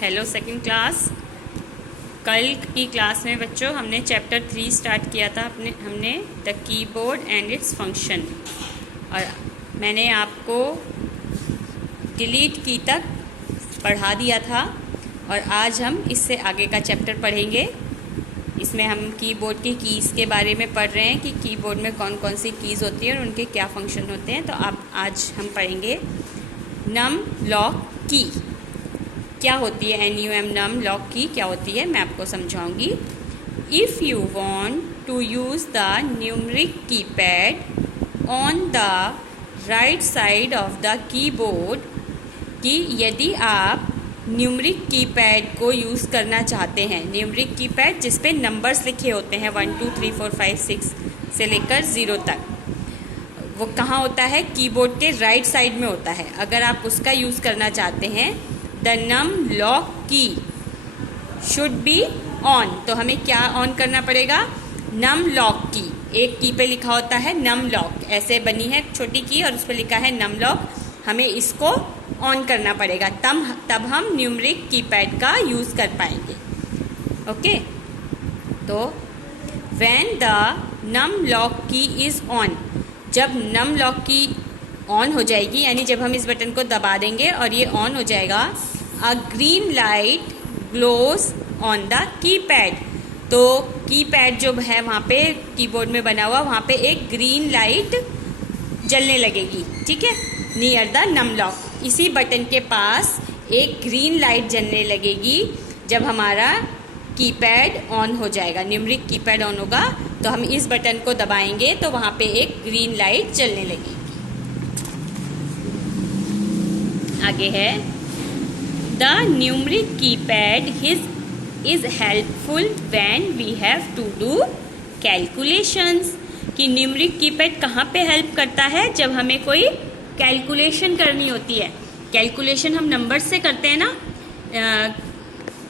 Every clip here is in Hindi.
Hello second class. कल की क्लास में बच्चों हमने चैप्टर 3 स्टार्ट किया था। हमने the keyboard and its function, और मैंने आपको डिलीट की तक पढ़ा दिया था। और आज हम इससे आगे का चैप्टर पढ़ेंगे। इसमें हम कीबोर्ड की कीज़ के बारे में पढ़ रहे हैं कि कीबोर्ड में कौन कौन सी कीज़ होती हैं और उनके क्या फंक्शन होते हैं। तो आज हम पढ़ेंगे नम लॉक की क्या होती है। NUM नम लॉक की क्या होती है मैं आपको समझाऊंगी। If you want to use the numeric keypad on the right side of the keyboard, कि यदि आप न्यूमरिक कीपैड को यूज़ करना चाहते हैं, न्यूमरिक कीपैड जिस पे नंबर्स लिखे होते हैं 1 2 3 4 5 6 से लेकर 0 तक, वो कहाँ होता है? कीबोर्ड के राइट साइड में होता है। अगर आप उसका यूज़ करना चाहते हैं, द नम लॉक की शुड बी ऑन, तो हमें क्या ऑन करना पड़ेगा? नम लॉक की। एक की पे लिखा होता है नम लॉक, ऐसे बनी है छोटी की और उस पर लिखा है नम लॉक। हमें इसको ऑन करना पड़ेगा, तब हम न्यूमरिक कीपैड का यूज़ कर पाएंगे। ओके, तो व्हेन द नम लॉक की इज़ ऑन, जब नम लॉक की ऑन हो जाएगी, यानी जब हम इस बटन को दबा देंगे और ये ऑन हो जाएगा, a green light glows on the keypad. तो कीपैड जो है वहाँ पे कीबोर्ड में बना हुआ, वहाँ पे एक ग्रीन लाइट जलने लगेगी। ठीक है, नियर द नम लॉक, इसी बटन के पास एक ग्रीन लाइट जलने लगेगी। जब हमारा कीपैड ऑन हो जाएगा, न्यूमरिक कीपैड ऑन होगा, तो हम इस बटन को दबाएंगे तो वहाँ पे एक ग्रीन लाइट जलने लगेगी। आगे है the numeric keypad is helpful when we have to do calculations, कि न्यूमरिक कीपैड कहाँ पे हेल्प करता है? जब हमें कोई कैलकुलेशन करनी होती है। कैलकुलेशन हम नंबर्स से करते हैं ना,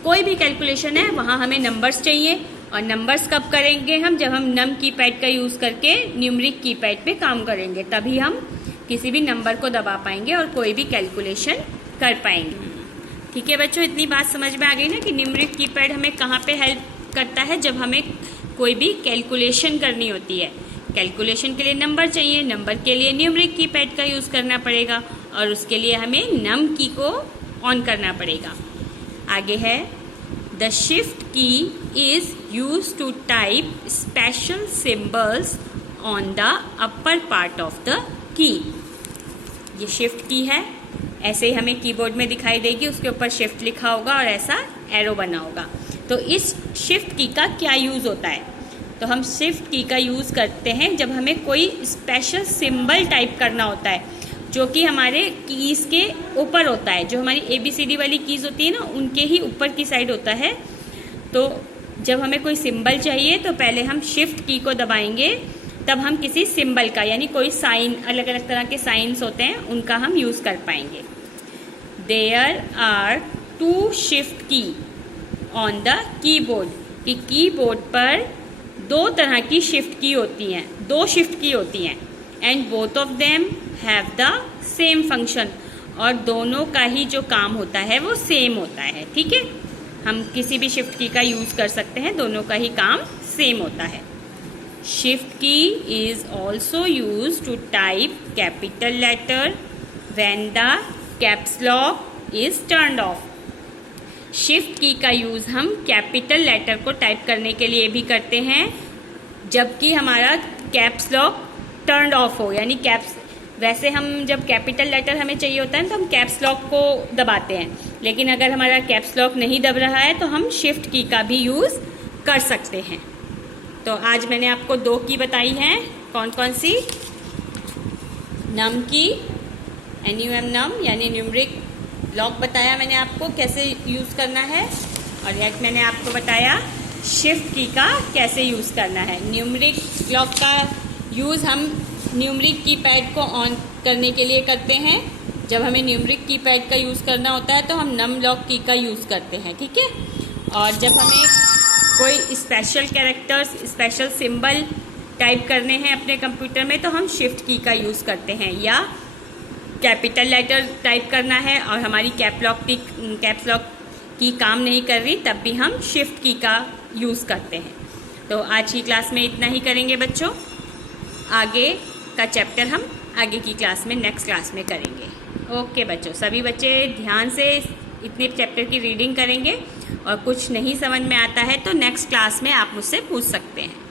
कोई भी कैलकुलेशन है वहाँ हमें नंबर्स चाहिए, और नंबर्स कब करेंगे हम? जब हम नम कीपैड का यूज़ करके न्यूमरिक कीपैड पे काम करेंगे, तभी हम किसी भी नंबर को दबा पाएंगे और कोई भी कैलकुलेशन कर पाएंगे। ठीक है बच्चों, इतनी बात समझ में आ गई ना कि न्यूमरिक कीपैड हमें कहाँ पे हेल्प करता है? जब हमें कोई भी कैलकुलेशन करनी होती है। कैलकुलेशन के लिए नंबर चाहिए, नंबर के लिए न्यूमरिक कीपैड का यूज़ करना पड़ेगा, और उसके लिए हमें नम की को ऑन करना पड़ेगा। आगे है the shift key is use to type special symbols on the upper part of the key. ये शिफ्ट की है, ऐसे ही हमें कीबोर्ड में दिखाई देगी, उसके ऊपर शिफ्ट लिखा होगा और ऐसा एरो बना होगा। तो इस शिफ्ट की का क्या यूज़ होता है? तो हम शिफ्ट की का यूज़ करते हैं जब हमें कोई स्पेशल सिंबल टाइप करना होता है, जो कि हमारे कीज़ के ऊपर होता है। जो हमारी ABCD वाली कीज़ होती है ना, उनके ही ऊपर की साइड होता है। तो जब हमें कोई सिंबल चाहिए तो पहले हम शिफ्ट की को दबाएंगे, तब हम किसी सिंबल का, यानी कोई साइन, अलग अलग तरह के साइंस होते हैं, उनका हम यूज़ कर पाएंगे। देयर आर 2 शिफ्ट की ऑन द कीबोर्ड, कि कीबोर्ड पर 2 तरह की शिफ्ट की होती हैं, 2 शिफ्ट की होती हैं। And both of them have the same function, और दोनों का ही जो काम होता है वो सेम होता है। ठीक है, हम किसी भी शिफ्ट की का यूज़ कर सकते हैं, दोनों का ही काम सेम होता है। Shift key is also used to type capital letter when the caps lock is turned off. Shift key का यूज़ हम कैपिटल लेटर को टाइप करने के लिए भी करते हैं, जबकि हमारा कैप्स लॉक टर्न ऑफ हो, यानी कैप्स, वैसे हम जब कैपिटल लेटर हमें चाहिए होता है तो हम कैप्स लॉक को दबाते हैं, लेकिन अगर हमारा कैप्स लॉक नहीं दब रहा है तो हम शिफ्ट की का भी यूज़ कर सकते हैं। तो आज मैंने आपको 2 की बताई हैं, कौन कौन सी? नम की, NUM नम यानी न्यूमरिक लॉक बताया मैंने आपको कैसे यूज़ करना है, और एक मैंने आपको बताया शिफ्ट की का कैसे यूज़ करना है। न्यूमरिक लॉक का यूज़ हम न्यूमरिक कीपैड को ऑन करने के लिए करते हैं। जब हमें न्यूमरिक कीपैड का यूज़ करना होता है तो हम नम लॉक की का यूज़ करते हैं। ठीक है, और जब हमें कोई special characters, special symbol type करने हैं अपने कंप्यूटर में, तो हम शिफ्ट की का यूज़ करते हैं। या कैपिटल लेटर टाइप करना है और हमारी कैप्स लॉक की काम नहीं कर रही तब भी हम शिफ्ट की का यूज़ करते हैं। तो आज की क्लास में इतना ही करेंगे बच्चों, आगे का चैप्टर हम आगे की क्लास में नेक्स्ट क्लास में करेंगे। ओके बच्चों, सभी बच्चे ध्यान से इतने चैप्टर की रीडिंग करेंगे और कुछ नहीं समझ में आता है तो नेक्स्ट क्लास में आप मुझसे पूछ सकते हैं।